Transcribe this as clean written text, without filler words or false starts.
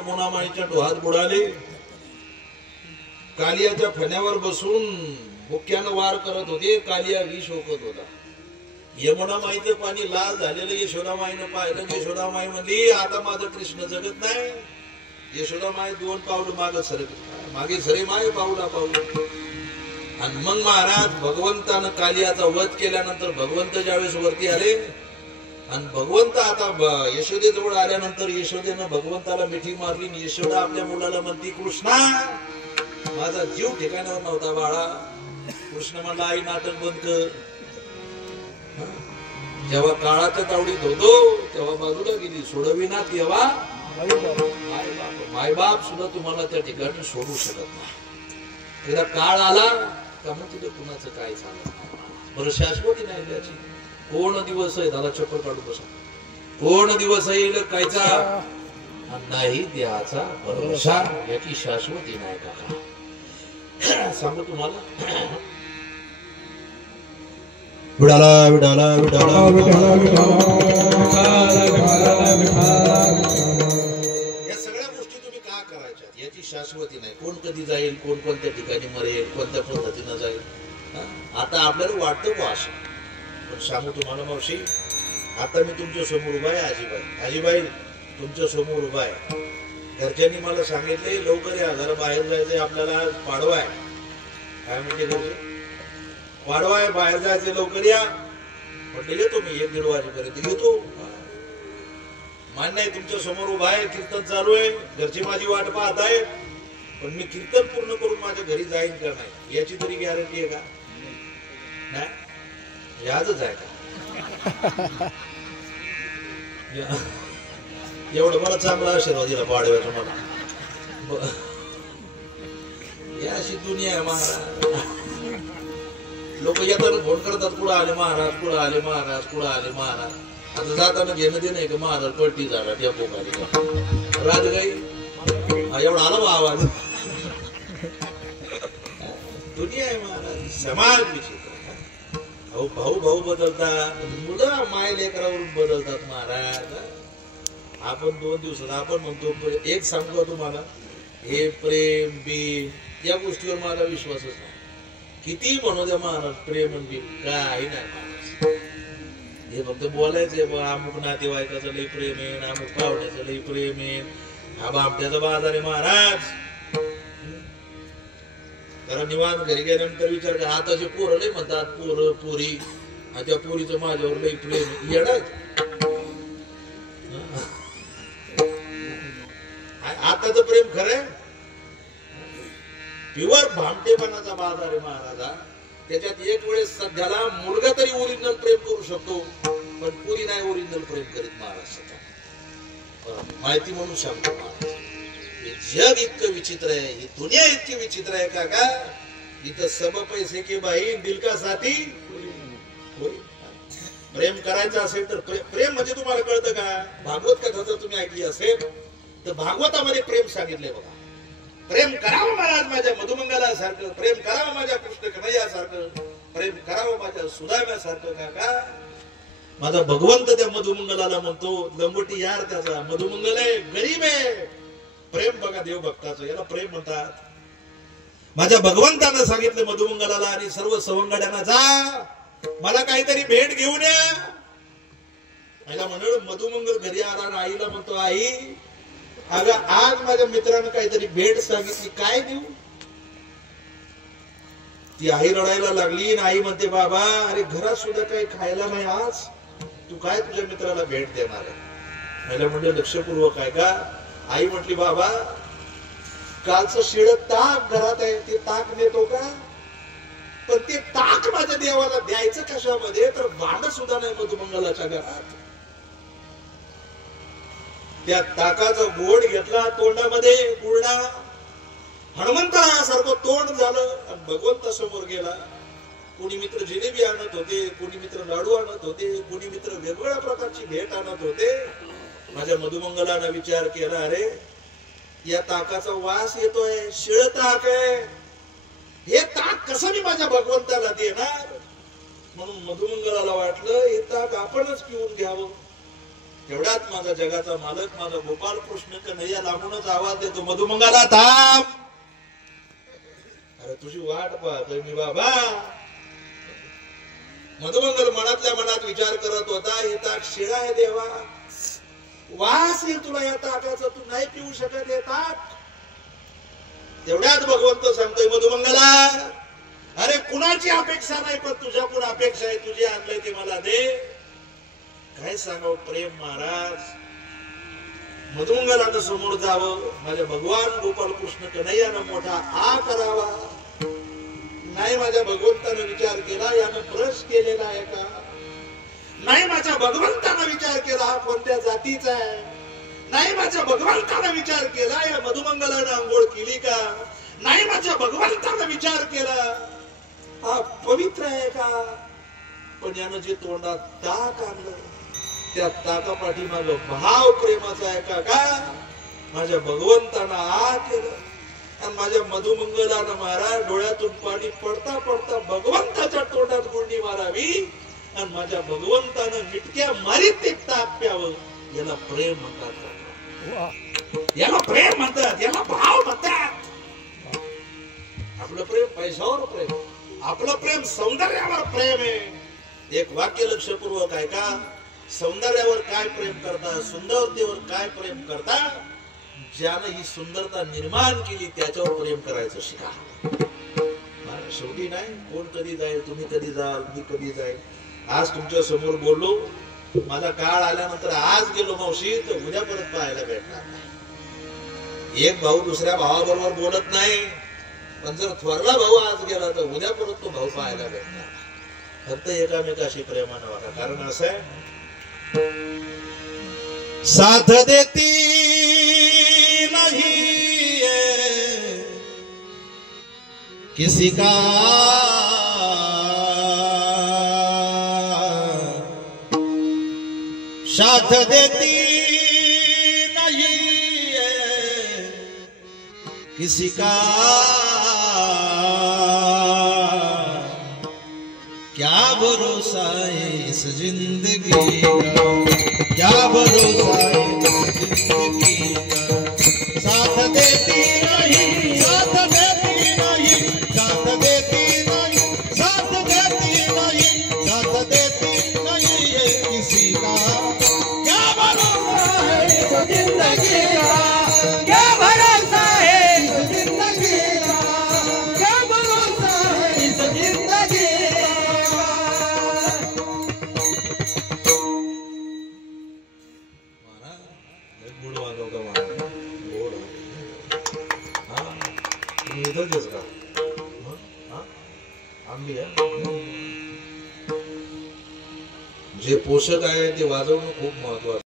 यमुना माईच्या डोहात बुडाले, कालियाच्या फण्यावर बसून बुक्यानं वार करत होते, कालिया विष ओकत होता. यमुना माईचं पाणी लाल झालेलं यशोदा माईनं पाहिलं. यशोदा माई म्हणली आता माझं कृष्ण जगत नाही. यशोदा माई 2 पावलं मागे सरे माय पावला पावलं. आणि मग महाराज भगवंतानं कालियाचा वध केल्यानंतर भगवंत ज्यावेळेस वरती आले आणि भगवंत आता यशोदेजवळ आल्यानंतर यशोदेनं भगवंताला मिठी मारली. यशोदा आपल्या मुलाला म्हणती कृष्णा माझा जीव ठिकाणावर नव्हता बाळा. कृष्ण म्हणला आई नाटक बंद कर. जेव्हा काळाच्या तावडीत होतो तेव्हा बाजूला गेली. सोडविना तेव्हा मायबाप सुद्धा तुम्हाला त्या ठिकाणी सोडू शकत नाही. एकदा काळ आला का मग तिथे कुणाचं काय चालत नाही. बरं शाश्वती नाही त्याची. कोण दिवस आहे त्याला चप्पल काढून बसा. कोण दिवस येईल कायचा नाही द्याचा भरोसा याची शाश्वती नाही काका. सांगू तुम्हाला विडाला विडाला विडाला या सगळ्या गोष्टी तुम्ही का करायच्या याची शाश्वती नाही. कोण कधी जाईल, कोण कोणत्या ठिकाणी मरेल, कोणत्या पद्धतीनं जाईल. आता आपल्याला वाटतं बा असं. पण सांगू तुम्हाला मावशी, आता मी तुमच्या समोर उभा आहे. आजीबाई आजीबाई तुमच्या समोर उभा आहे. घरच्यांनी मला सांगितले लवकर या जरा बाहेर जायचंय आपल्याला. पाडवा आहे. काय म्हणते घरचे? पाडवा आहे बाहेर जायचं लवकर या. म्हटलं येतो मी 1-1.5 वाजेपर्यंत येतो. मान्य आहे तुमच्या समोर उभा आहे. कीर्तन चालू आहे. घरची माझी वाट पाहत आहे. पण मी कीर्तन पूर्ण करून माझ्या घरी जाईन का नाही याची तरी गॅरंटी आहे का? नाही याच आहे का? एवढं मला चांगला आशीर्वाद दिला पाडव्याचा मला. या अशी दुनिया आहे महाराज. लोक येताना फोन करतात कुठं आले महाराज, कुठं आले महाराज, कुठं आले महाराज. आता जाताना घेणं दे नाही का महाराज पलटी झाला त्या पोकाली राजगाई एवढा आला बा आवाज. दुनिया आहे महाराज. समाज विचित्र. अहो भाऊ भाऊ बदलतात, मुलं माय लेकरावरून बदलतात महाराज. आपण 2 दिवसात आपण म्हणतो एक सांगतो तुम्हाला हे प्रेम बी या गोष्टीवर माझा विश्वासच नाही. किती म्हणू द्या महाराज प्रेम बी काही नाही महाराज. हे फक्त बोलायचे अमुक नातेवाईकाचं लई प्रेम आहे, अमुक पाहुण्याचं लई प्रेम आहे, हा बामट्याचा बाजार आहे महाराज. जरा निवांत घरी गेल्यानंतर विचार करा. आताचे पोरं लई म्हणतात पोरं पोरी त्या पोरीचं माझ्यावर लई प्रेम येणार. आताचं प्रेम खरंय प्युअर भामटेपणाचा बाजार आहे महाराजा. त्याच्यात एक वेळेस सध्याला मुलगा तरी ओरिजिनल प्रेम करू शकतो पण पुरी नाही ओरिजिनल प्रेम करीत महाराज. माहिती म्हणून सांगतो महाराज हे जग इतकं विचित्र आहे, ही दुनिया इतकी विचित्र आहे काका. इथं सब पैसे के बाई दिल का साथी. प्रेम करायचं असेल तर प्रेम म्हणजे तुम्हाला कळतं का? भागवत कथा जर तुम्ही ऐकली असेल तर भागवतामध्ये प्रेम सांगितलंय बघा. प्रेम करावं महाराज माझ्या मधुमंगलासारखं, प्रेम करावं माझ्या कृष्ण कन्हैयासारखं, प्रेम करावं माझ्या सुदाम्यासारखं काका. माझा भगवंत त्या मधुमंगलाला म्हणतो लंगोटी यार त्याचा मधुमंगल आहे गरीब आहे. प्रेम बघा देव भक्ताचं याला प्रेम म्हणतात. माझ्या भगवंतानं सांगितलं मधुमंगलाला आणि सर्व सवंगड्यांना जा मला काहीतरी भेट घेऊन या. आईला म्हणलं मधुमंगल घरी आला आणि आईला म्हणतो आई अगं आज माझ्या मित्रानं काहीतरी भेट सांगितली काय देऊ. ती आई रडायला लागली आणि आई म्हणते बाबा अरे घरात सुद्धा काही खायला नाही आज, तू काय तुझ्या मित्राला भेट देणार आहे. मला म्हणजे लक्षपूर्वक आहे का. आई म्हटली बाबा कालचं शिळ ताक घरात आहे ते ताक नेतो का. पण ते ताक माझ्या देवाला द्यायचं कशामध्ये तर भांड सुद्धा नाही मधुमंगलाच्या घरात. त्या ताकाचा गोड घेतला तोंडामध्ये गुळणा हनुमंतासारखं तोंड झालं आणि भगवंता समोर गेला. कोणी मित्र जिलेबी आणत होते, कोणी मित्र लाडू आणत होते, कोणी मित्र वेगवेगळ्या प्रकारची भेट आणत होते. माझ्या मधुमंगलानं विचार केला अरे या ताकाचा वास येतोय, शिळ ताक आहे, हे ताक कसं मी माझ्या भगवंताला देणार. म्हणून मधुमंगलाला वाटलं हे ताक आपणच पिऊन घ्यावं. तेवढ्यात माझा जगाचा मालक माझा गोपाल कृष्ण कन्हैया लांबूनच आवाज देतो, मधुमंगाला थांब. अरे तुझी वाट पाहतोय मी बाबा. मधुमंगल मनातल्या मनात विचार करत होता, हे ताक शिळा आहे देवा, वास येईल तुला या ताकाचा, तू नाही पिऊ शकत हे ताक. तेवढ्यात भगवंत सांगतोय मधुमंगला, अरे कुणाची अपेक्षा नाही, पण तुझ्याकडून अपेक्षा आहे, तुझे आणलंय ते मला दे. काय सांगावं प्रेम महाराज. मधुमंगलानं समोर जावं, माझ्या भगवान गोपाल कृष्ण कन्हैयानं मोठा आ करावा. नाही माझ्या भगवंतानं विचार केला यानं ब्रश केलेला आहे का, नाही माझ्या भगवंतानं विचार केला हा कोणत्या जातीचा आहे, नाही माझ्या भगवंतानं विचार केला या मधुमंगलानं आंघोळ केली का, नाही माझ्या भगवंतानं विचार केला हा पवित्र आहे का. पण यानं जे तोंडात ताक आणलं त्या ताकापाठी माझं भाव प्रेमाचा आहे का. माझ्या भगवंतानं आ केलं आणि माझ्या मधुमंगलानं महाराज डोळ्यातून पाणी पडता पडता भगवंताच्या तोंडात गुंडी मारावी आणि माझ्या भगवंतानं मिटक्या मारीत ते ताक प्यावं. याला प्रेम म्हणतात, याला प्रेम म्हणतात, याला भाव म्हणतात. आपलं प्रेम पैशावर प्रेम, आपलं प्रेम सौंदर्यावर प्रेम आहे. एक वाक्य लक्षपूर्वक आहे का, सौंदर्यावर काय प्रेम करता, सुंदरतेवर काय प्रेम करता. ज्यानं ही सुंदरता निर्माण केली त्याच्यावर प्रेम करायचं शिका. शेवटी नाही कोण कधी जाईल, तुम्ही कधी जाल, मी कधी जाईल. आज तुमच्या समोर बोललो, माझा काळ आल्यानंतर आज गेलो मावशी तर उद्या परत पाहायला भेटणार नाही. एक भाऊ दुसऱ्या भावाबरोबर बोलत नाही, पण जर थोरला भाऊ आज गेला तर उद्या परत तो भाऊ पाहायला भेटणार. फक्त एकामेकाशी प्रेमानं वागा. कारण असं आहे, साथ देती नहीं है किसी का साथ देती नहीं है किसी का. क्या भरोसा है इस जिंदगी का, क्या भरोसा है इस जिंदगी का. साथ देती नहीं, साथ देती नहीं, साथ देती नहीं, साथ देती नहीं, साथ देती नहीं है किसी का. क्या भरोसा है इस जिंदगी का, क्या भरोसा है इस जिंदगी का, क्या भरोसा है इस जिंदगी. जे पोषक आहे ते वाजवणं खूप महत्वाचं.